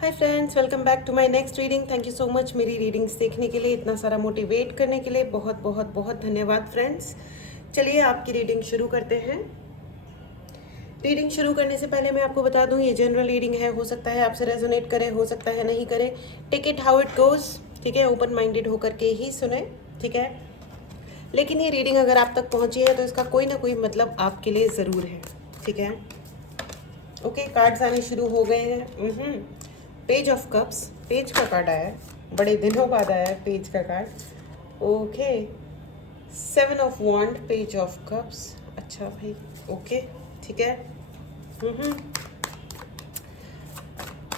Hi friends, welcome back to my next reading. Thank you so much मेरी readings देखने के लिए, इतना सारा मोटिवेट करने के लिए बहुत बहुत बहुत धन्यवाद फ्रेंड्स। चलिए आपकी रीडिंग शुरू करते हैं। रीडिंग शुरू करने से पहले मैं आपको बता दूं, ये जनरल रीडिंग है, हो सकता है आपसे रेजोनेट करे, हो सकता है नहीं करे। Take it how it goes, ठीक है। ओपन माइंडेड होकर के ही सुने, ठीक है। लेकिन ये रीडिंग अगर आप तक पहुंची है तो इसका कोई ना कोई मतलब आपके लिए ज़रूर है, ठीक है। ओके, कार्ड्स आने शुरू हो गए हैं। पेज ऑफ कप्स, पेज का कार्ड आया है, बड़े दिनों बाद आया है पेज का card. Okay, 7 of wand, page of cups. अच्छा भाई, ओके, ठीक है। हम्म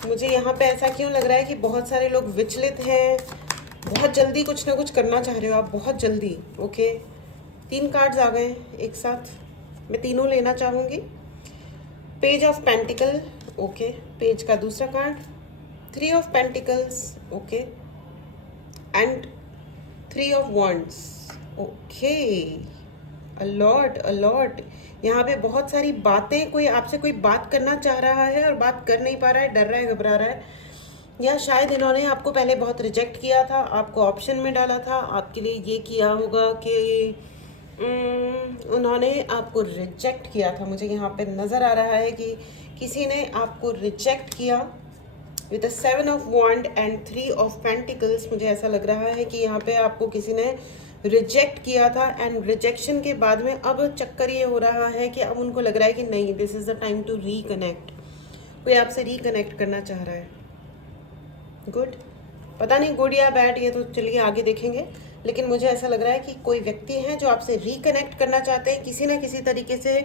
मुझे यहाँ पे ऐसा क्यों लग रहा है कि बहुत सारे लोग विचलित हैं, बहुत जल्दी कुछ ना कुछ करना चाह रहे हो आप, बहुत जल्दी। ओके, 3 कार्ड्स आ गए एक साथ, मैं तीनों लेना चाहूँगी। Page of pentacle, okay, page का दूसरा card. 3 of pentacles, okay, and 3 of wands, okay. A lot a lot, यहाँ पे बहुत सारी बातें, कोई आपसे कोई बात करना चाह रहा है और बात कर नहीं पा रहा है, डर रहा है, घबरा रहा है, या शायद इन्होंने आपको पहले बहुत रिजेक्ट किया था, आपको ऑप्शन में डाला था, आपके लिए ये किया होगा कि उन्होंने आपको रिजेक्ट किया था। मुझे यहाँ पे नज़र आ रहा है कि किसी ने आपको रिजेक्ट किया with 7 of wand and 3 of pentacles. मुझे ऐसा लग रहा है कि यहाँ पे आपको किसी ने रिजेक्ट किया था, एंड रिजेक्शन के बाद में अब चक्कर ये हो रहा है कि अब उनको लग रहा है कि नहीं, this is the time to reconnect. कोई आपसे रिकनेक्ट करना चाह रहा है। गुड, पता नहीं गुड या बैड, ये तो चलिए आगे देखेंगे। लेकिन मुझे ऐसा लग रहा है कि कोई व्यक्ति हैं जो आपसे रिकनेक्ट करना चाहते हैं, किसी ना किसी तरीके से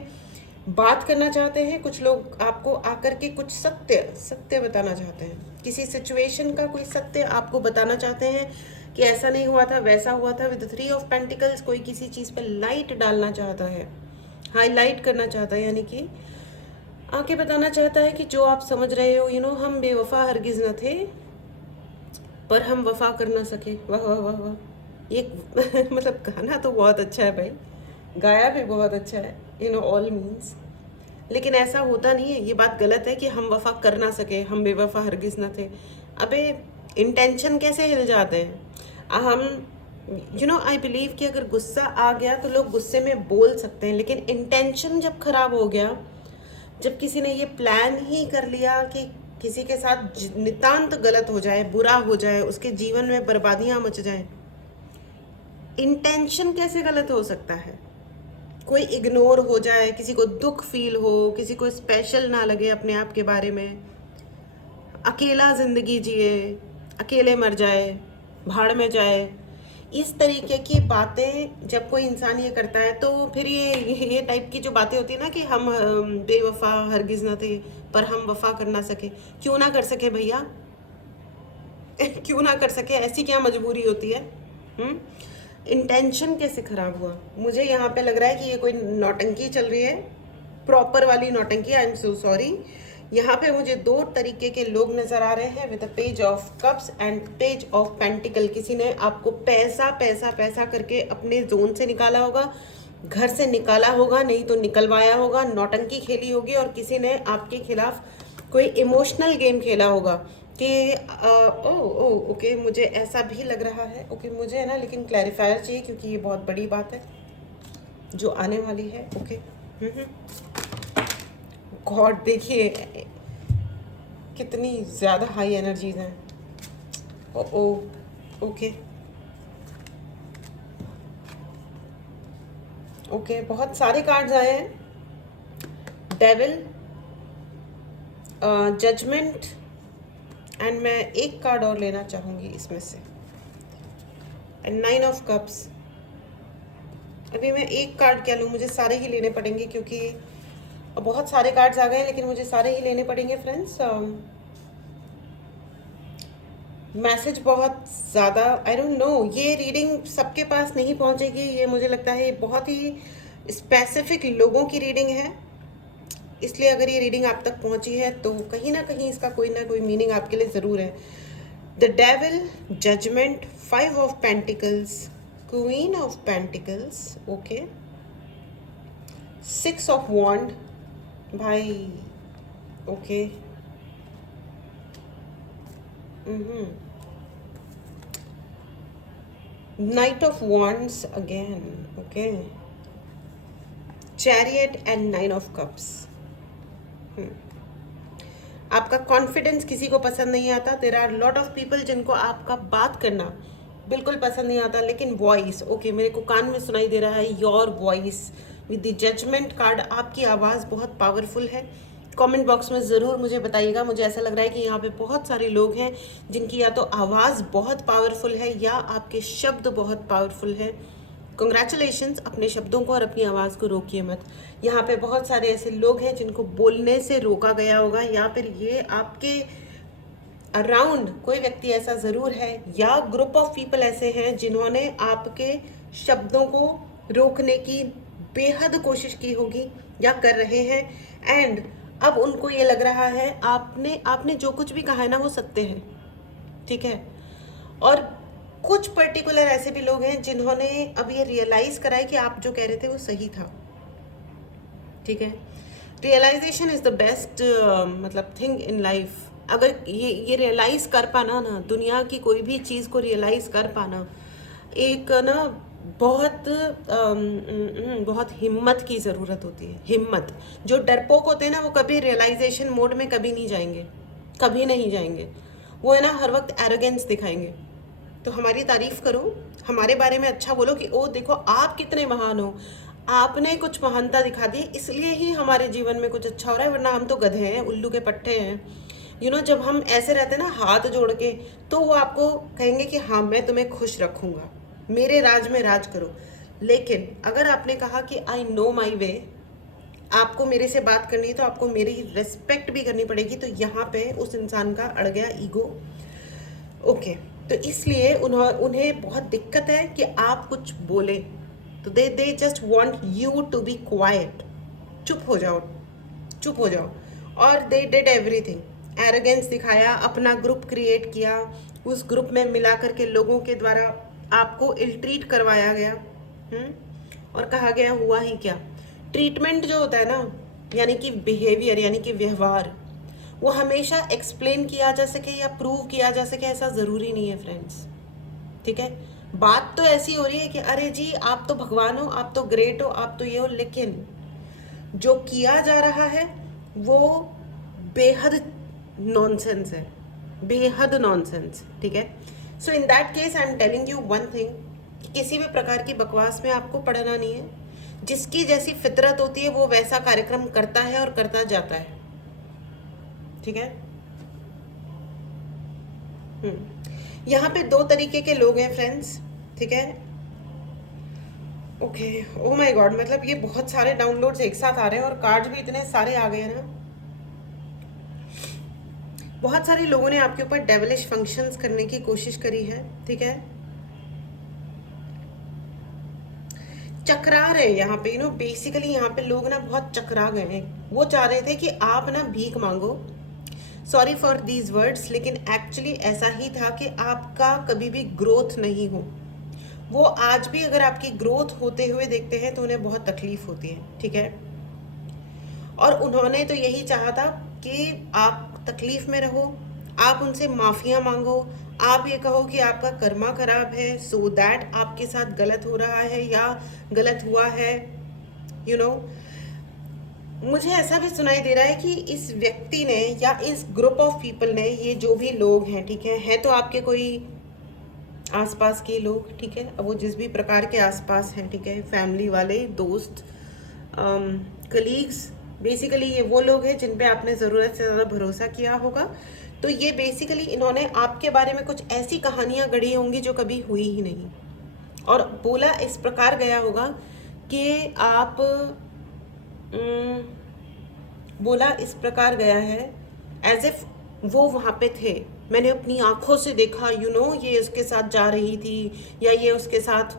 बात करना चाहते हैं। कुछ लोग आपको आकर के कुछ सत्य सत्य बताना चाहते हैं, किसी सिचुएशन का कोई सत्य आपको बताना चाहते हैं कि ऐसा नहीं हुआ था, वैसा हुआ था। विद 3 ऑफ पेंटिकल्स, कोई किसी चीज़ पर लाइट डालना चाहता है, हाईलाइट करना चाहता है, यानी कि आके बताना चाहता है कि जो आप समझ रहे हो, हम बेवफा हरगिज़ न थे, पर हम वफा कर ना सके। वाह वाह वाह वाह, ये मतलब गाना तो बहुत अच्छा है भाई, गाया भी बहुत अच्छा है, ऑल मीन्स। लेकिन ऐसा होता नहीं है, ये बात गलत है कि हम वफा कर ना सके, हम बेवफा हरगिज़ ना थे। अबे, इंटेंशन कैसे हिल जाते हैं हम। आई बिलीव कि अगर गुस्सा आ गया तो लोग गुस्से में बोल सकते हैं, लेकिन इंटेंशन जब खराब हो गया, जब किसी ने ये प्लान ही कर लिया कि किसी के साथ नितांत गलत हो जाए, बुरा हो जाए, उसके जीवन में बर्बादियां मच जाएं, इंटेंशन कैसे गलत हो सकता है। कोई इग्नोर हो जाए, किसी को दुख फील हो, किसी को स्पेशल ना लगे अपने आप के बारे में, अकेला ज़िंदगी जिए, अकेले मर जाए, भाड़ में जाए, इस तरीके की बातें जब कोई इंसान ये करता है तो फिर ये टाइप की जो बातें होती है ना कि हम बेवफा हरगिज़ ना थे, पर हम वफा कर ना सके। क्यों ना कर सके भैया, क्यों ना कर सके, ऐसी क्या मजबूरी होती है। इंटेंशन कैसे खराब हुआ। मुझे यहाँ पे लग रहा है कि ये कोई नौटंकी चल रही है, प्रॉपर वाली नौटंकी। I am so sorry. यहाँ पे मुझे 2 तरीके के लोग नजर आ रहे हैं, with the page of cups and page of pentacle. किसी ने आपको पैसा पैसा पैसा करके अपने जोन से निकाला होगा, घर से निकाला होगा, नहीं तो निकलवाया होगा, नौटंकी खेली होगी, और किसी ने आपके खिलाफ कोई इमोशनल गेम खेला होगा कि ओ ओ ओके, मुझे ऐसा भी लग रहा है। ओके, मुझे है ना, लेकिन क्लैरिफायर चाहिए क्योंकि ये बहुत बड़ी बात है जो आने वाली है। ओके, गॉड, देखिए कितनी ज़्यादा हाई एनर्जीज हैं। ओ ओ ओके ओके, बहुत सारे कार्ड्स आए हैं। डेविल, जजमेंट, एंड मैं एक कार्ड और लेना चाहूँगी इसमें से, एंड 9 ऑफ कप्स। अभी मैं एक कार्ड क्या लूँ, मुझे सारे ही लेने पड़ेंगे क्योंकि बहुत सारे कार्ड्स आ गए हैं, लेकिन मुझे सारे ही लेने पड़ेंगे फ्रेंड्स। मैसेज बहुत ज़्यादा, आई डोंट नो, ये रीडिंग सबके पास नहीं पहुंचेगी, ये मुझे लगता है बहुत ही स्पेसिफिक लोगों की रीडिंग है। इसलिए अगर ये रीडिंग आप तक पहुंची है तो कहीं ना कहीं इसका कोई ना कोई मीनिंग आपके लिए ज़रूर है। The devil, judgement, 5 of pentacles, queen of pentacles, okay, 6 of wand भाई, okay, Knight of Wands again, okay. Chariot and 9 of Cups. आपका कॉन्फिडेंस किसी को पसंद नहीं आता. There are lot of people जिनको आपका बात करना बिल्कुल पसंद नहीं आता, लेकिन वॉइस, ओके, मेरे को कान में सुनाई दे रहा है your voice with the judgement card. आपकी आवाज़ बहुत पावरफुल है. कमेंट बॉक्स में ज़रूर मुझे बताइएगा. मुझे ऐसा लग रहा है कि यहाँ पे बहुत सारे लोग हैं जिनकी या तो आवाज़ बहुत पावरफुल है या आपके शब्द बहुत पावरफुल है. कंग्रेचुलेशंस. अपने शब्दों को और अपनी आवाज़ को रोकिए मत. यहाँ पे बहुत सारे ऐसे लोग हैं जिनको बोलने से रोका गया होगा, या फिर ये आपके अराउंड कोई व्यक्ति ऐसा ज़रूर है या ग्रुप ऑफ पीपल ऐसे हैं जिन्होंने आपके शब्दों को रोकने की बेहद कोशिश की होगी या कर रहे हैं. एंड अब उनको ये लग रहा है आपने जो कुछ भी कहा है ना वो सत्य है, ठीक है. और कुछ पर्टिकुलर ऐसे भी लोग हैं जिन्होंने अब ये रियलाइज़ करा है कि आप जो कह रहे थे वो सही था, ठीक है. रियलाइजेशन इज़ द बेस्ट मतलब थिंग इन लाइफ. अगर ये रियलाइज़ कर पाना ना, दुनिया की कोई भी चीज़ को रियलाइज़ कर पाना एक ना बहुत हिम्मत की ज़रूरत होती है. हिम्मत. जो डरपोक होते हैं ना वो कभी रियलाइजेशन मोड में कभी नहीं जाएंगे, कभी नहीं जाएंगे. वो है ना हर वक्त एरोगेंस दिखाएंगे. तो हमारी तारीफ़ करो, हमारे बारे में अच्छा बोलो कि ओ देखो आप कितने महान हो, आपने कुछ महानता दिखा दी, इसलिए ही हमारे जीवन में कुछ अच्छा हो रहा है, वरना हम तो गधे हैं, उल्लू के पट्टे हैं. जब हम ऐसे रहते हैं ना हाथ जोड़ के, तो वो आपको कहेंगे कि हाँ मैं तुम्हें खुश रखूँगा, मेरे राज में राज करो. लेकिन अगर आपने कहा कि आई नो माई वे, आपको मेरे से बात करनी है तो आपको मेरी रिस्पेक्ट भी करनी पड़ेगी. तो यहाँ पे उस इंसान का अड़ गया ईगो, ओके. तो इसलिए उन्हें बहुत दिक्कत है कि आप कुछ बोले, तो they just want you to be quiet. चुप हो जाओ, चुप हो जाओ. और दे डिड एवरीथिंग. एरोगेंस दिखाया, अपना ग्रुप क्रिएट किया, उस ग्रुप में मिला करके लोगों के द्वारा आपको इल ट्रीट करवाया गया. और कहा गया हुआ ही क्या. ट्रीटमेंट जो होता है ना, यानी कि बिहेवियर, यानी कि व्यवहार, वो हमेशा एक्सप्लेन किया जा सके या प्रूव किया जा सके ऐसा ज़रूरी नहीं है फ्रेंड्स, ठीक है. बात तो ऐसी हो रही है कि अरे जी आप तो भगवान हो, आप तो ग्रेट हो, आप तो ये हो, लेकिन जो किया जा रहा है वो बेहद नॉनसेंस है, बेहद नॉनसेंस, ठीक है. So in that case I am telling you one thing, किसी भी प्रकार की बकवास में आपको पढ़ना नहीं है. जिसकी जैसी फितरत होती है वो वैसा कार्यक्रम करता है और करता जाता है, ठीक है. यहाँ पे दो तरीके के लोग हैं फ्रेंड्स, ठीक है. ओके, ओ माय गॉड, मतलब ये बहुत सारे डाउनलोड्स एक साथ आ रहे हैं और कार्ड्स भी इतने सारे आ गए हैं ना. बहुत सारे लोगों ने आपके ऊपर डेविलिश फंक्शंस करने की कोशिश करी है, ठीक है. चकरा रहे यहाँ पे, बेसिकली यहाँ पे लोग ना बहुत चकरा गए हैं. वो चाह रहे थे कि आप ना भीख मांगो. सॉरी फॉर दीज वर्ड्स, लेकिन एक्चुअली ऐसा ही था कि आपका कभी भी ग्रोथ नहीं हो. वो आज भी अगर आपकी ग्रोथ होते हुए देखते हैं तो उन्हें बहुत तकलीफ होती है, ठीक है. और उन्होंने तो यही चाहा था कि आप तकलीफ में रहो, आप उनसे माफ़िया मांगो, आप ये कहो कि आपका कर्मा खराब है, सो दैट आपके साथ गलत हो रहा है या गलत हुआ है. मुझे ऐसा भी सुनाई दे रहा है कि इस व्यक्ति ने या इस ग्रुप ऑफ पीपल ने, ये जो भी लोग हैं, ठीक है तो आपके कोई आसपास के लोग, ठीक है. अब वो जिस भी प्रकार के आसपास हैं, ठीक है, फैमिली वाले, दोस्त, कलीग्स, बेसिकली ये वो लोग हैं जिन पे आपने ज़रूरत से ज़्यादा भरोसा किया होगा. तो ये बेसिकली इन्होंने आपके बारे में कुछ ऐसी कहानियाँ गढ़ी होंगी जो कभी हुई ही नहीं, और बोला इस प्रकार गया होगा कि आप बोला इस प्रकार गया है एज इफ वो वहाँ पे थे, मैंने अपनी आँखों से देखा, ये उसके साथ जा रही थी या ये उसके साथ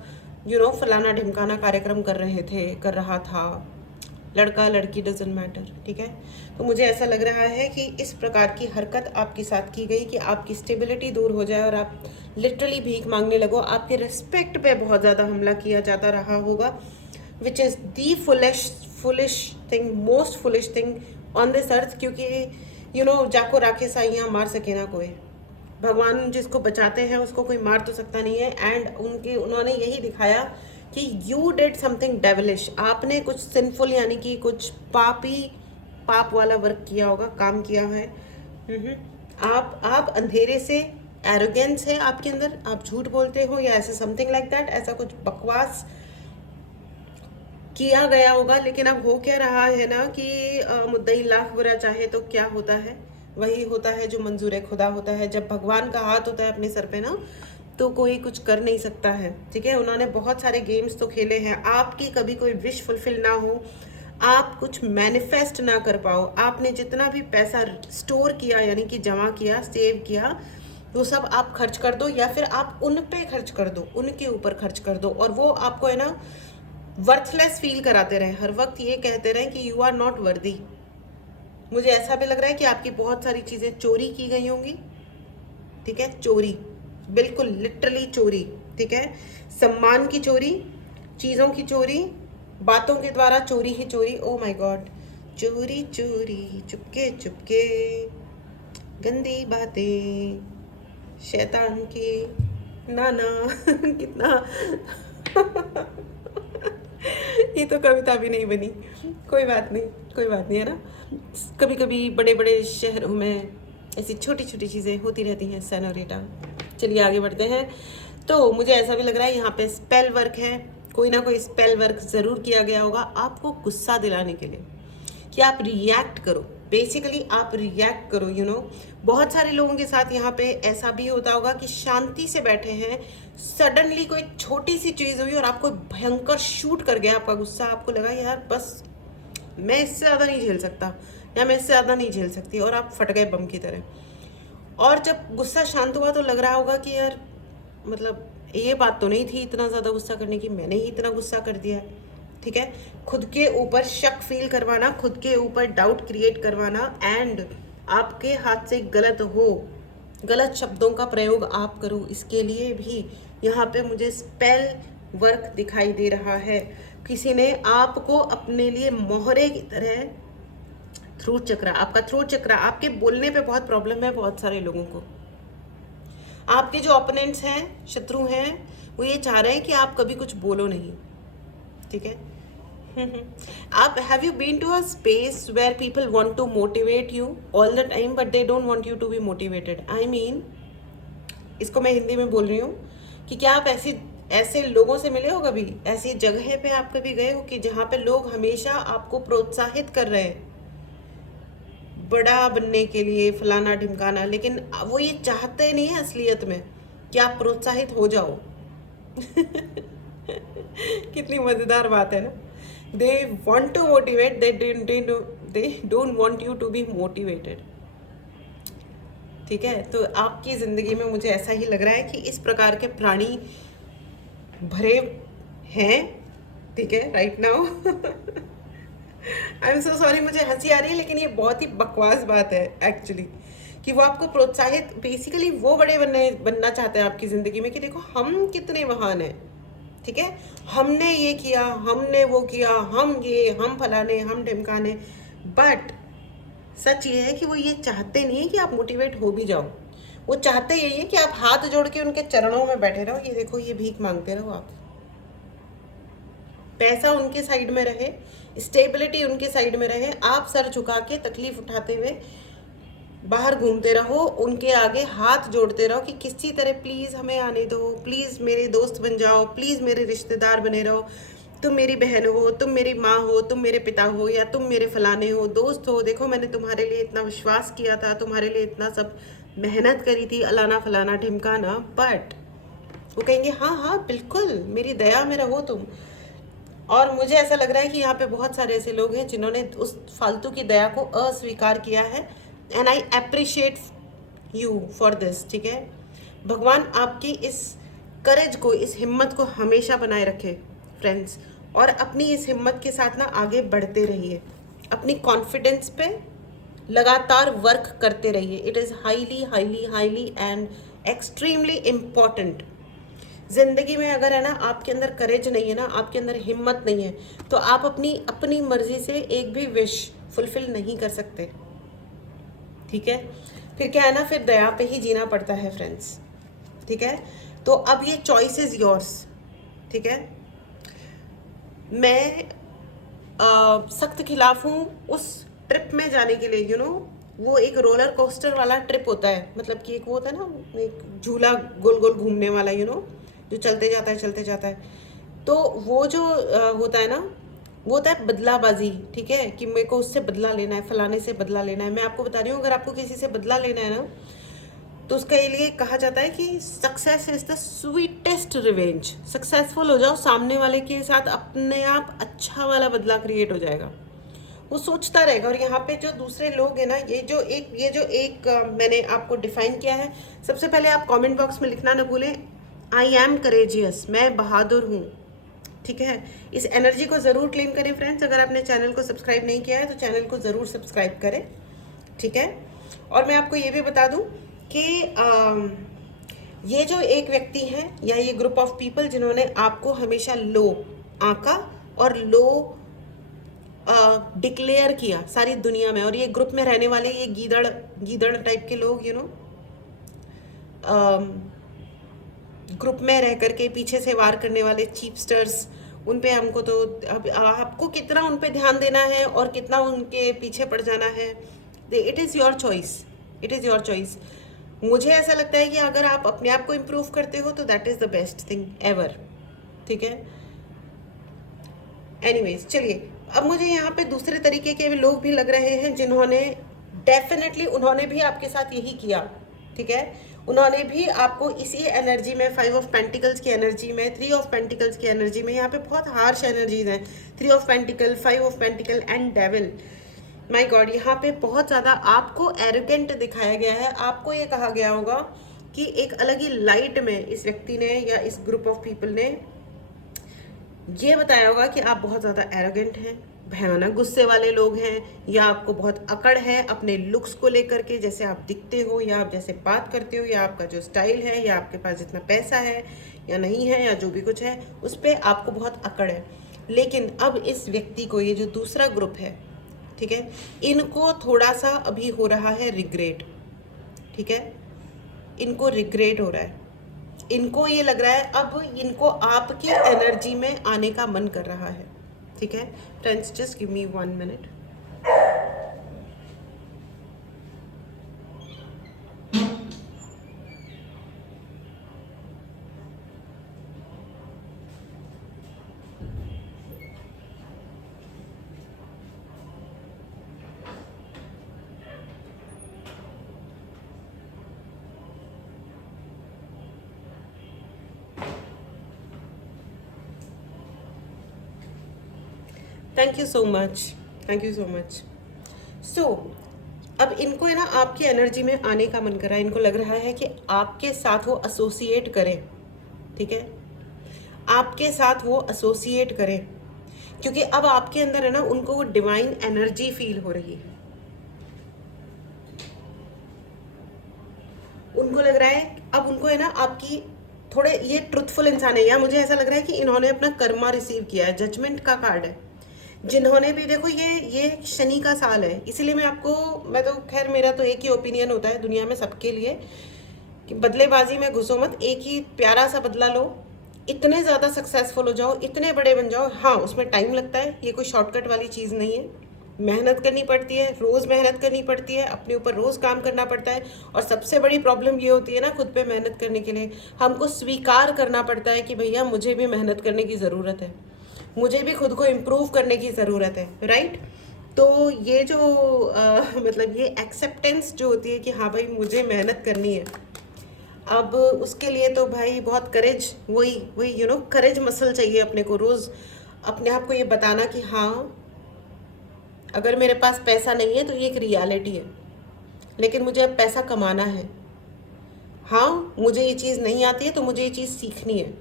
फलाना ढिमकाना कार्यक्रम कर रहा था. लड़का लड़की डजंट मैटर, ठीक है. तो मुझे ऐसा लग रहा है कि इस प्रकार की हरकत आपके साथ की गई कि आपकी स्टेबिलिटी दूर हो जाए और आप लिटरली भीख मांगने लगो. आपके रिस्पेक्ट पे बहुत ज़्यादा हमला किया जाता रहा होगा, which is the foolish thing, most foolish thing on this earth. क्योंकि जाको राखे साइयाँ मार सके ना कोई, भगवान जिसको बचाते हैं उसको कोई मार तो सकता नहीं है। एंड उन्होंने यही दिखाया कि यू डिड समथिंग डेविलिश, आपने कुछ सिंफुल यानी कि कुछ पाप वाला वर्क किया होगा, काम किया है। आप अंधेरे से, एरोगेंस है आपके अंदर, आप झूठ बोलते हो या ऐसे समथिंग लाइक दैट, ऐसा कुछ बकवास किया गया होगा। लेकिन अब हो क्या रहा है ना कि मुद्दई लाख बुरा चाहे तो क्या होता है, वही होता है जो मंजूर खुदा होता है। जब भगवान का हाथ होता है अपने सर पे ना, तो कोई कुछ कर नहीं सकता है। ठीक है, उन्होंने बहुत सारे गेम्स तो खेले हैं, आपकी कभी कोई विश फुलफिल ना हो, आप कुछ मैनिफेस्ट ना कर पाओ, आपने जितना भी पैसा स्टोर किया यानी कि जमा किया, सेव किया, वो सब आप खर्च कर दो, या फिर आप उन पे खर्च कर दो, उनके ऊपर खर्च कर दो, और वो आपको है ना वर्थलेस फील कराते रहे, हर वक्त ये कहते रहे कि यू आर नॉट वर्दी। मुझे ऐसा भी लग रहा है कि आपकी बहुत सारी चीज़ें चोरी की गई होंगी। ठीक है, चोरी, बिल्कुल लिटरली चोरी। ठीक है, सम्मान की चोरी, चीज़ों की चोरी, बातों के द्वारा चोरी ही चोरी। ओ माय गॉड, चोरी चोरी चुपके चुपके, गंदी बातें शैतान की, नाना कितना ये तो कविता भी नहीं बनी। कोई बात नहीं, कोई बात नहीं, है ना। कभी कभी बड़े बड़े शहरों में ऐसी छोटी छोटी चीज़ें होती रहती हैं सेनोरिटा। चलिए आगे बढ़ते हैं। तो मुझे ऐसा भी लग रहा है यहाँ पे स्पेल वर्क है, कोई ना कोई स्पेल वर्क ज़रूर किया गया होगा आपको गुस्सा दिलाने के लिए कि आप रिएक्ट करो। बेसिकली आप रिएक्ट करो, यू नो। बहुत सारे लोगों के साथ यहाँ पे ऐसा भी होता होगा कि शांति से बैठे हैं, सडनली कोई छोटी सी चीज़ हुई और आपको भयंकर शूट कर गया आपका गुस्सा, आपको लगा यार बस मैं इससे ज़्यादा नहीं झेल सकता या मैं इससे ज़्यादा नहीं झेल सकती, और आप फट गए बम की तरह। और जब गुस्सा शांत हुआ तो लग रहा होगा कि यार मतलब ये बात तो नहीं थी इतना ज़्यादा गुस्सा करने की, मैंने ही इतना गुस्सा कर दिया। ठीक है, खुद के ऊपर शक फील करवाना, खुद के ऊपर डाउट क्रिएट करवाना, एंड आपके हाथ से गलत हो, गलत शब्दों का प्रयोग आप करो, इसके लिए भी यहाँ पे मुझे स्पेल वर्क दिखाई दे रहा है। किसी ने आपको अपने लिए मोहरे की तरह, थ्रोट चक्र, आपका थ्रोट चक्र, आपके बोलने पे बहुत प्रॉब्लम है बहुत सारे लोगों को। आपके जो ओपोनेंट्स हैं, शत्रु हैं, वो ये चाह रहे हैं कि आप कभी कुछ बोलो नहीं। ठीक है, आप have you been to a space where people want to motivate you all the time but they don't want you to be motivated. I mean, इसको मैं हिंदी में बोल रही हूँ कि क्या आप ऐसे लोगों से मिले हो कभी, ऐसी जगह पे आप कभी गए हो कि जहाँ पे लोग हमेशा आपको प्रोत्साहित कर रहे हैं बड़ा बनने के लिए, फलाना ढिमकाना, लेकिन वो ये चाहते नहीं है असलियत में कि आप प्रोत्साहित हो जाओ। कितनी मज़ेदार बात है ना। They want to motivate, they don't want you to be motivated. ठीक है, तो आपकी ज़िंदगी में मुझे ऐसा ही लग रहा है कि इस प्रकार के प्राणी भरे हैं। ठीक है, right now I am so sorry, मुझे हंसी आ रही है, लेकिन ये बहुत ही बकवास बात है एक्चुअली, कि वो आपको प्रोत्साहित, बेसिकली वो बड़े बनना चाहते हैं आपकी ज़िंदगी में कि देखो हम कितने महान हैं। ठीक है, हमने ये किया, हमने वो किया, हम फलाने, हम ढिमकाने। बट सच ये है कि वो ये चाहते नहीं है कि आप मोटिवेट हो भी जाओ, वो चाहते यही है कि आप हाथ जोड़ के उनके चरणों में बैठे रहो। ये देखो, ये भीख मांगते रहो आप, पैसा उनके साइड में रहे, स्टेबिलिटी उनके साइड में रहे, आप सर झुका के तकलीफ उठाते हुए बाहर घूमते रहो, उनके आगे हाथ जोड़ते रहो कि किसी तरह प्लीज़ हमें आने दो, प्लीज़ मेरे दोस्त बन जाओ, प्लीज़ मेरे रिश्तेदार बने रहो, तुम मेरी बहन हो, तुम मेरी माँ हो, तुम मेरे पिता हो, या तुम मेरे फलाने हो, दोस्त हो, देखो मैंने तुम्हारे लिए इतना विश्वास किया था, तुम्हारे लिए इतना सब मेहनत करी थी, अलाना फलाना ढिमकाना। बट वो कहेंगे हाँ हाँ बिल्कुल, मेरी दया में रहो तुम। और मुझे ऐसा लग रहा है कि यहाँ पे बहुत सारे ऐसे लोग हैं जिन्होंने उस फालतू की दया को अस्वीकार किया है, and I appreciate you for this. ठीक है, भगवान आपकी इस करेज को, इस हिम्मत को हमेशा बनाए रखे फ्रेंड्स, और अपनी इस हिम्मत के साथ ना आगे बढ़ते रहिए, अपनी कॉन्फिडेंस पे लगातार वर्क करते रहिए। It is highly highly highly and extremely important. ज़िंदगी में अगर है ना आपके अंदर करेज नहीं है ना, आपके अंदर हिम्मत नहीं है, तो आप अपनी मर्जी से एक भी विश फुलफिल नहीं कर सकते। ठीक है, फिर क्या है ना, फिर दया पे ही जीना पड़ता है फ्रेंड्स, ठीक है। तो अब ये चॉइस इज योर्स, ठीक है। मैं सख्त खिलाफ हूँ उस ट्रिप में जाने के लिए, वो एक रोलर कोस्टर वाला ट्रिप होता है, मतलब कि एक वो होता है ना, एक झूला गोल गोल घूमने वाला, जो चलते जाता है चलते जाता है। तो वो जो होता है ना, वो होता है बदलाबाजी, ठीक है, कि मेरे को उससे बदला लेना है, फलाने से बदला लेना है। मैं आपको बता रही हूँ, अगर आपको किसी से बदला लेना है ना, तो उसके लिए कहा जाता है कि success is the sweetest revenge. Successful हो जाओ, सामने वाले के साथ अपने आप अच्छा वाला बदला क्रिएट हो जाएगा, वो सोचता रहेगा। और यहाँ पे जो दूसरे लोग हैं ना, ये जो एक मैंने आपको डिफाइन किया है। सबसे पहले आप कमेंट बॉक्स में लिखना ना भूलें, आई एम करेजियस, मैं बहादुर हूँ, ठीक है। इस एनर्जी को ज़रूर क्लेम करें फ्रेंड्स। अगर आपने चैनल को सब्सक्राइब नहीं किया है तो चैनल को ज़रूर सब्सक्राइब करें, ठीक है। और मैं आपको ये भी बता दूं कि ये जो एक व्यक्ति है या ये ग्रुप ऑफ पीपल जिन्होंने आपको हमेशा लो आंका और लो डिक्लेयर किया सारी दुनिया में, और ये ग्रुप में रहने वाले ये गीदड़ टाइप के लोग, ग्रुप में रह करके पीछे से वार करने वाले चीपस्टर्स, उन पे हमको तो अब आपको कितना उन पे ध्यान देना है और कितना उनके पीछे पड़ जाना है, it is your choice, it is your choice. मुझे ऐसा लगता है कि अगर आप अपने आप को इम्प्रूव करते हो तो that is the best thing ever, ठीक है। एनीवेज, चलिए, अब मुझे यहाँ पे दूसरे तरीके के लोग भी लग रहे हैं जिन्होंने डेफिनेटली उन्होंने भी आपके साथ यही किया, ठीक है। उन्होंने भी आपको इसी एनर्जी में, 5 ऑफ पेंटिकल्स की एनर्जी में, 3 ऑफ पेंटिकल्स की एनर्जी में, यहाँ पे बहुत हार्श एनर्जीज हैं, 3 of pentacle, 5 of pentacle and devil. My God, यहाँ पे बहुत ज़्यादा आपको एरोगेंट दिखाया गया है। आपको ये कहा गया होगा कि एक अलग ही लाइट में इस व्यक्ति ने या इस ग्रुप ऑफ पीपल ने ये बताया होगा कि आप बहुत ज़्यादा एरोगेंट हैं, भयानक गुस्से वाले लोग हैं, या आपको बहुत अकड़ है अपने लुक्स को लेकर के, जैसे आप दिखते हो या आप जैसे बात करते हो या आपका जो स्टाइल है या आपके पास जितना पैसा है या नहीं है या जो भी कुछ है उस पर आपको बहुत अकड़ है। लेकिन अब इस व्यक्ति को, ये जो दूसरा ग्रुप है, ठीक है, इनको थोड़ा सा अभी हो रहा है रिग्रेट, ठीक है, इनको रिग्रेट हो रहा है। इनको ये लग रहा है अब इनको आपकी एनर्जी में आने का मन कर रहा है, ठीक है friends. Just give me 1 minute. Thank you so much, thank you so much. So अब इनको है ना आपकी एनर्जी में आने का मन कर रहा है। इनको लग रहा है कि आपके साथ वो एसोसिएट करें, ठीक है, आपके साथ वो एसोसिएट करें, क्योंकि अब आपके अंदर है ना उनको वो डिवाइन एनर्जी फील हो रही है। उनको लग रहा है अब उनको है ना आपकी, थोड़े ये ट्रुथफुल इंसान है, या मुझे ऐसा लग रहा है कि इन्होंने अपना कर्मा रिसीव किया है। जजमेंट का कार्ड है। जिन्होंने भी, देखो ये शनि का साल है, इसीलिए मैं तो खैर मेरा तो एक ही ओपिनियन होता है दुनिया में सबके लिए कि बदलेबाजी में घुसो मत, एक ही प्यारा सा बदला लो, इतने ज़्यादा सक्सेसफुल हो जाओ, इतने बड़े बन जाओ। हाँ, उसमें टाइम लगता है, ये कोई शॉर्टकट वाली चीज़ नहीं है, मेहनत करनी पड़ती है, रोज़ मेहनत करनी पड़ती है, अपने ऊपर रोज़ काम करना पड़ता है। और सबसे बड़ी प्रॉब्लम ये होती है ना, खुद पे मेहनत करने के लिए हमको स्वीकार करना पड़ता है कि भैया मुझे भी मेहनत करने की ज़रूरत है, मुझे भी खुद को इम्प्रूव करने की ज़रूरत है, राइट। तो ये जो मतलब ये एक्सेप्टेंस जो होती है कि हाँ भाई मुझे मेहनत करनी है, अब उसके लिए तो भाई बहुत करेज, वही करेज मसल चाहिए अपने को। रोज़ अपने आप को ये बताना कि हाँ अगर मेरे पास पैसा नहीं है तो ये एक रियलिटी है, लेकिन मुझे अब पैसा कमाना है। हाँ, मुझे ये चीज़ नहीं आती है तो मुझे ये चीज़ सीखनी है।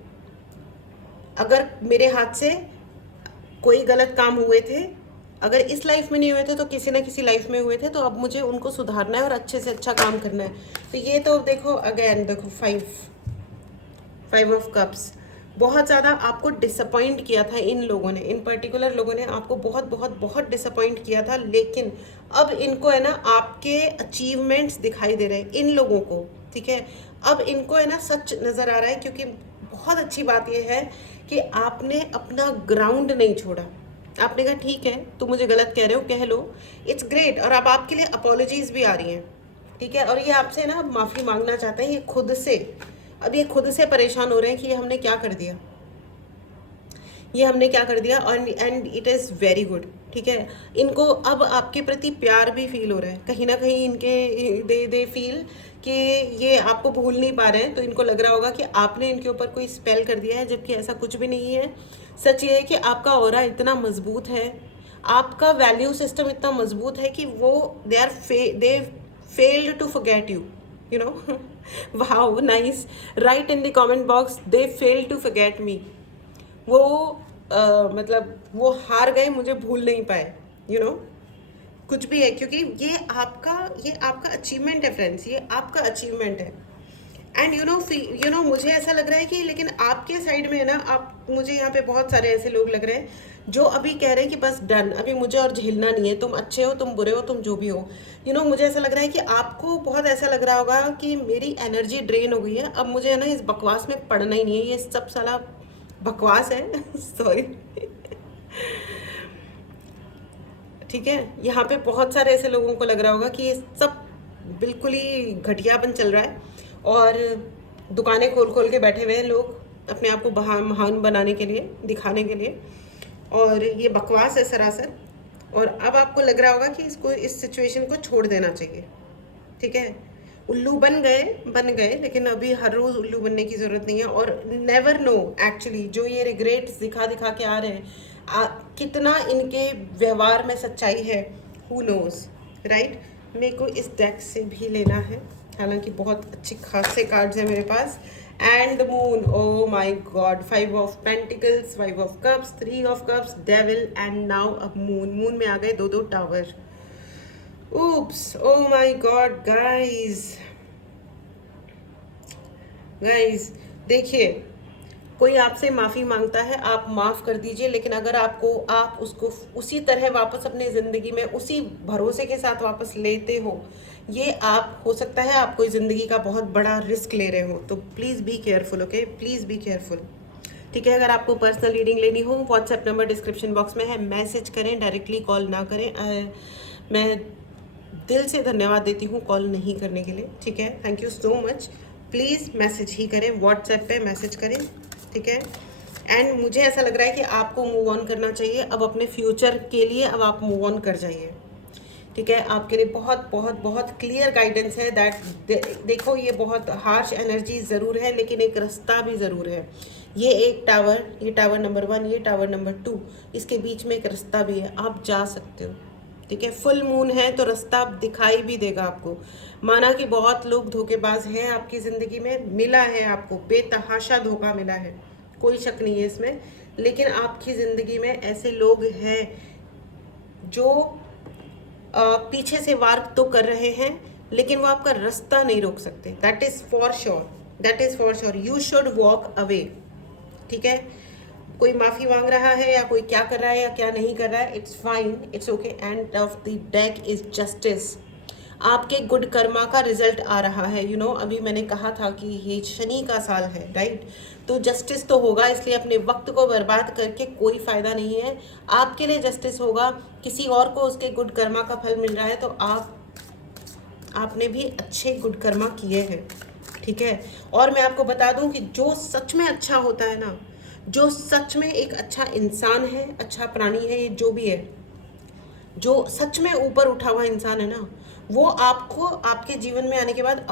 अगर मेरे हाथ से कोई गलत काम हुए थे, अगर इस लाइफ में नहीं हुए थे तो किसी ना किसी लाइफ में हुए थे, तो अब मुझे उनको सुधारना है और अच्छे से अच्छा काम करना है। तो ये तो देखो अगेन, देखो 5 ऑफ कप्स, बहुत ज़्यादा आपको डिसअपॉइंट किया था इन लोगों ने, इन पर्टिकुलर लोगों ने आपको बहुत बहुत बहुत डिसअपॉइंट किया था, लेकिन अब इनको है ना आपके अचीवमेंट्स दिखाई दे रहे हैं इन लोगों को, ठीक है। अब इनको है ना सच नज़र आ रहा है, क्योंकि बहुत अच्छी बात यह है कि आपने अपना ग्राउंड नहीं छोड़ा। आपने कहा ठीक है तुम मुझे गलत कह रहे हो, कह लो, इट्स ग्रेट। और अब आपके लिए अपॉलॉजीज भी आ रही हैं, ठीक है। और ये आपसे ना माफ़ी मांगना चाहते हैं, ये खुद से, अब ये खुद से परेशान हो रहे हैं कि ये हमने क्या कर दिया, ये हमने क्या कर दिया। और and it is very good, ठीक है। इनको अब आपके प्रति प्यार भी फील हो रहा है कहीं ना कहीं, इनके दे फील कि ये आपको भूल नहीं पा रहे हैं। तो इनको लग रहा होगा कि आपने इनके ऊपर कोई स्पेल कर दिया है, जबकि ऐसा कुछ भी नहीं है। सच ये है कि आपका ऑरा इतना मजबूत है, आपका वैल्यू सिस्टम इतना मजबूत है कि वो they failed to forget you, you know. Wow, nice. Write in the comment box, they failed to forget me. वो मतलब वो हार गए, मुझे भूल नहीं पाए, you know. कुछ भी है, क्योंकि ये आपका अचीवमेंट है फ्रेंड्स, ये आपका अचीवमेंट है। एंड यू नो मुझे ऐसा लग रहा है कि लेकिन आपके साइड में है ना, आप, मुझे यहाँ पे बहुत सारे ऐसे लोग लग रहे हैं जो अभी कह रहे हैं कि बस डन, अभी मुझे और झेलना नहीं है, तुम अच्छे हो, तुम बुरे हो, तुम जो भी हो। मुझे ऐसा लग रहा है कि आपको बहुत ऐसा लग रहा होगा कि मेरी एनर्जी ड्रेन हो गई है, अब मुझे है ना इस बकवास में पड़ना ही नहीं है, ये सब साला बकवास है। सॉरी। ठीक है, यहाँ पे बहुत सारे ऐसे लोगों को लग रहा होगा कि ये सब बिल्कुल ही घटियापन चल रहा है, और दुकानें खोल खोल के बैठे हुए हैं लोग अपने आप को महान बनाने के लिए, दिखाने के लिए, और ये बकवास है सरासर। और अब आपको लग रहा होगा कि इस सिचुएशन को छोड़ देना चाहिए, ठीक है। उल्लू बन गए, लेकिन अभी हर रोज़ उल्लू बनने की ज़रूरत नहीं है। और नेवर नो एक्चुअली जो ये रिग्रेट्स दिखा के आ रहे हैं, कितना इनके व्यवहार में सच्चाई है, हु नोज़, राइट। मेरे को इस डेक से भी लेना है, हालांकि बहुत अच्छे खासे कार्ड्स हैं मेरे पास। And moon, oh my god, 5 of pentacles, 5 of cups, 3 of cups, devil, and now अब मून में आ गए दो tower. Oops, oh my god, guys, देखिए, कोई आपसे माफ़ी मांगता है, आप माफ़ कर दीजिए, लेकिन अगर आप उसको उसी तरह वापस अपने ज़िंदगी में उसी भरोसे के साथ वापस लेते हो, ये आप, हो सकता है आप कोई ज़िंदगी का बहुत बड़ा रिस्क ले रहे हो। तो please be careful, okay, please be careful, ठीक है। अगर आपको पर्सनल रीडिंग लेनी हो, व्हाट्सएप नंबर डिस्क्रिप्शन बॉक्स में है, मैसेज करें, डायरेक्टली कॉल ना करें। मैं दिल से धन्यवाद देती हूँ कॉल नहीं करने के लिए, ठीक है। Thank you so much. Please message ही करें, व्हाट्सएप पे मैसेज करें, ठीक है। एंड मुझे ऐसा लग रहा है कि आपको मूव ऑन करना चाहिए अब अपने फ्यूचर के लिए, अब आप मूव ऑन कर जाइए, ठीक है। आपके लिए बहुत बहुत बहुत क्लियर गाइडेंस है दैट देखो, ये बहुत हार्श एनर्जी ज़रूर है, लेकिन एक रास्ता भी ज़रूर है। ये एक टावर, ये टावर नंबर 1, ये टावर नंबर 2, इसके बीच में एक रास्ता भी है, आप जा सकते हो, ठीक है। फुल मून है तो रास्ता दिखाई भी देगा आपको। माना कि बहुत लोग धोखेबाज हैं आपकी ज़िंदगी में, मिला है आपको, बेतहाशा धोखा मिला है, कोई शक नहीं है इसमें, लेकिन आपकी ज़िंदगी में ऐसे लोग हैं जो पीछे से वार तो कर रहे हैं, लेकिन वो आपका रास्ता नहीं रोक सकते। That is for sure, that is for sure, you should walk away, ठीक है। कोई माफ़ी मांग रहा है या कोई क्या कर रहा है या क्या नहीं कर रहा है, it's fine, it's okay. End of the deck is justice, आपके गुड कर्मा का रिजल्ट आ रहा है। अभी मैंने कहा था कि ये शनि का साल है, राइट। तो जस्टिस तो होगा, इसलिए अपने वक्त को बर्बाद करके कोई फ़ायदा नहीं है। आपके लिए जस्टिस होगा, किसी और को उसके गुड कर्मा का फल मिल रहा है, तो आपने भी अच्छे गुड कर्मा किए हैं, ठीक है। और मैं आपको बता दूं कि जो सच में अच्छा होता है ना, जो सच में एक अच्छा इंसान है, अच्छा प्राणी है, ये जो भी है, जो सच में ऊपर उठा हुआ इंसान है ना, वो आपको आपके जीवन में आने के बाद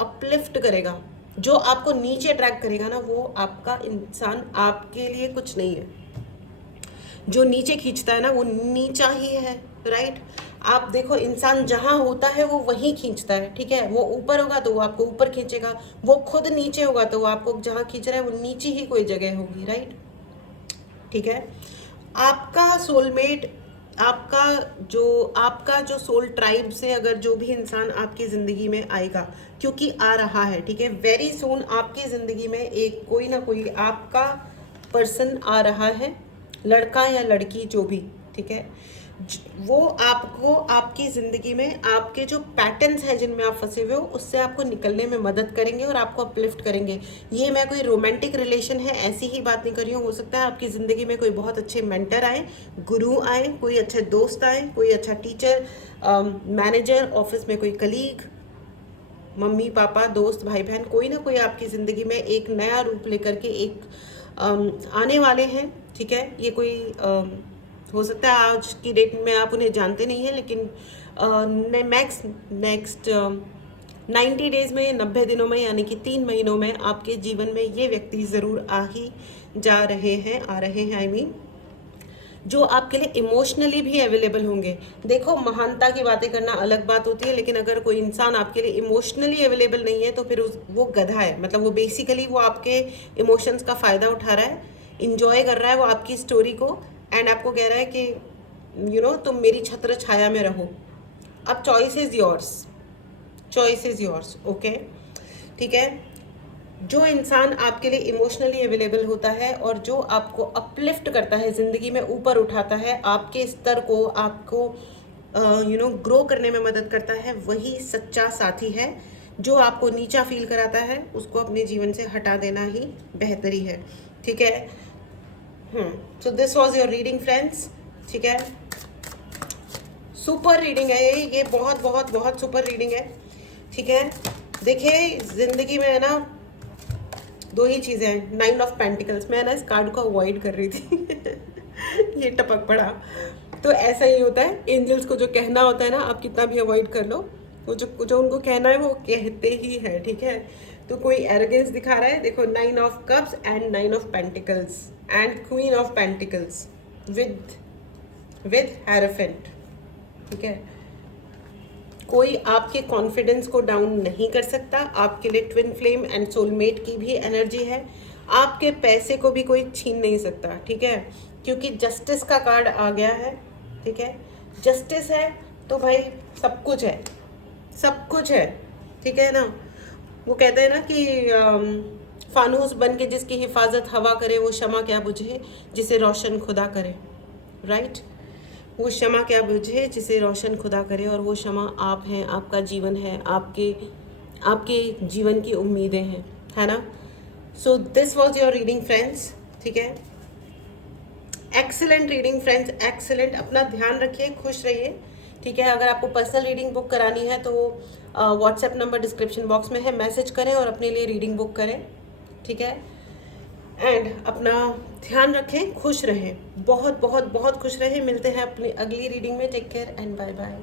अपलिफ्ट करेगा। जो आपको नीचे ड्रैग करेगा ना, वो आपका इंसान आपके लिए कुछ नहीं है। जो नीचे खींचता है ना, वो नीचा ही है, राइट। आप देखो, इंसान जहाँ होता है वो वहीं खींचता है, ठीक है। वो ऊपर होगा तो वो आपको ऊपर खींचेगा, वो खुद नीचे होगा तो वो आपको जहाँ खींच रहा है वो नीचे ही कोई जगह होगी, राइट, ठीक है। आपका सोलमेट आपका जो सोल ट्राइब से अगर जो भी इंसान आपकी ज़िंदगी में आएगा, क्योंकि आ रहा है, ठीक है, वेरी सून आपकी ज़िंदगी में एक कोई ना कोई आपका पर्सन आ रहा है, लड़का या लड़की जो भी, ठीक है, वो आपको आपकी ज़िंदगी में आपके जो पैटर्न्स हैं जिनमें आप फंसे हुए हो उससे आपको निकलने में मदद करेंगे और आपको अपलिफ्ट करेंगे। ये मैं कोई रोमांटिक रिलेशन है ऐसी ही बात नहीं कर रही हूँ, हो सकता है आपकी ज़िंदगी में कोई बहुत अच्छे मेंटर आए, गुरु आए, कोई अच्छे दोस्त आए, कोई अच्छा टीचर, मैनेजर, ऑफिस में कोई कलीग, मम्मी पापा, दोस्त, भाई बहन, कोई ना कोई आपकी ज़िंदगी में एक नया रूप लेकर के एक आने वाले हैं, ठीक है। ये कोई हो सकता है आज की डेट में आप उन्हें जानते नहीं हैं, लेकिन नेक्स्ट 90 डेज़ में, 90 दिनों में, यानी कि 3 महीनों में आपके जीवन में ये व्यक्ति ज़रूर आ ही जा रहे हैं, आ रहे हैं, आई मीन जो आपके लिए इमोशनली भी अवेलेबल होंगे। देखो, महानता की बातें करना अलग बात होती है, लेकिन अगर कोई इंसान आपके लिए इमोशनली अवेलेबल नहीं है तो फिर वो गधा है। मतलब वो बेसिकली वो आपके इमोशंस का फ़ायदा उठा रहा है, इंजॉय कर रहा है वो आपकी स्टोरी को, एंड आपको कह रहा है कि तुम मेरी छत्र छाया में रहो। अब choice is yours, choice is yours, okay, ठीक है। जो इंसान आपके लिए इमोशनली अवेलेबल होता है और जो आपको अपलिफ्ट करता है, ज़िंदगी में ऊपर उठाता है, आपके स्तर को, आपको ग्रो करने में मदद करता है, वही सच्चा साथी है। जो आपको नीचा फील कराता है उसको अपने जीवन से हटा देना ही बेहतरी है, ठीक है। So this was your reading friends, ठीक है। सुपर रीडिंग है ये बहुत बहुत बहुत सुपर रीडिंग है, ठीक है। देखिए, ज़िंदगी में है ना 2 ही चीज़ें हैं, 9 ऑफ पेंटिकल्स। मैं ना इस कार्ड को अवॉइड कर रही थी ये टपक पड़ा। तो ऐसा ही होता है, एंजल्स को जो कहना होता है ना, आप कितना भी अवॉइड कर लो, वो जो उनको कहना है वो कहते ही है, ठीक है। तो कोई एरोगेंस दिखा रहा है, देखो 9 of cups and 9 of pentacles and queen of pentacles with hierophant, ठीक है। कोई आपके कॉन्फिडेंस को डाउन नहीं कर सकता। आपके लिए ट्विन फ्लेम एंड सोलमेट की भी एनर्जी है। आपके पैसे को भी कोई छीन नहीं सकता, ठीक है, क्योंकि जस्टिस का कार्ड आ गया है, ठीक है। जस्टिस है तो भाई सब कुछ है, सब कुछ है, ठीक है ना। वो कहते हैं ना कि फानूस बन के जिसकी हिफाजत हवा करे वो शमा क्या बुझे जिसे रोशन खुदा करे, राइट। वो शमा क्या बुझे जिसे रोशन खुदा करे, और वो शमा आप हैं, आपका जीवन है, आपके जीवन की उम्मीदें हैं, है ना। So this was your reading friends, ठीक है। Excellent reading friends, excellent. अपना ध्यान रखिए, खुश रहिए, ठीक है। अगर आपको पर्सनल रीडिंग बुक करानी है तो व्हाट्सएप नंबर डिस्क्रिप्शन बॉक्स में है, मैसेज करें और अपने लिए रीडिंग बुक करें, ठीक है। एंड अपना ध्यान रखें, खुश रहें, बहुत बहुत बहुत खुश रहें। मिलते हैं अपनी अगली रीडिंग में। Take care and bye bye.